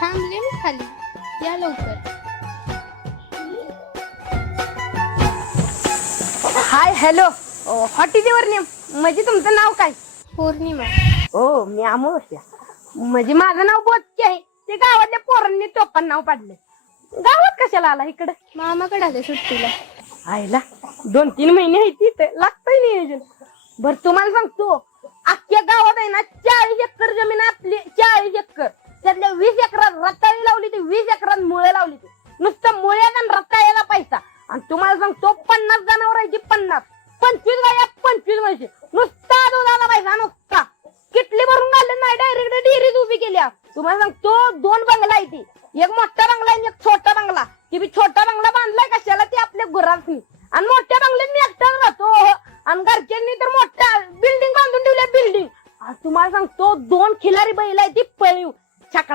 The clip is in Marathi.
थांबले मी खाली, या लवकर. हाय हॅलो हॉटीजीवर नेम म्हणजे तुमचं नाव काय? पौर्णिमा. हो मी अमोश्या. म्हणजे माझं नाव बोचके आहे. ते गावातल्या पोरांनी टोपण नाव पाडलं. गावात कशाला आला इकडं? मामाकडे आले सुट्टीला. आईला 2-3 महिने आहे तिथे लागतंय नियोजन. बर तुम्हाला सांगतो अख्ख्या गावात आहे ना 40 एकर जमीन आपली. 40 एकर त्यातल्या 20 एकरात रताळी लावली ती, 20 एकरात मुळे लावली ती. नुसतं मुळ्यात आणि रताळ्याला पैसा. आणि तुम्हाला सांगतो 50 जनावरांची 50, 25 गाया 25 म्हशी. नुसता दुधाला पैसा नुसता. किटली भरून घालून नाही डायरेक्ट डेअरीत उभी केल्या. तुम्हाला सांगतो 2 बंगला आहे ती. एक मोठा बंगला आणि एक छोटा बंगला. ती बी छोटा बंगला बांधलाय कशाला ते आपल्या गुरांनी. आणि मोठ्या बंगल्यात मी एकटाच राहतो. आणि घरच्यांनी तर मोठा बिल्डिंग बांधून ठेवल्या बिल्डिंग. तुम्हाला सांगतो 2 खिलारी बैल आहे ती पळीव.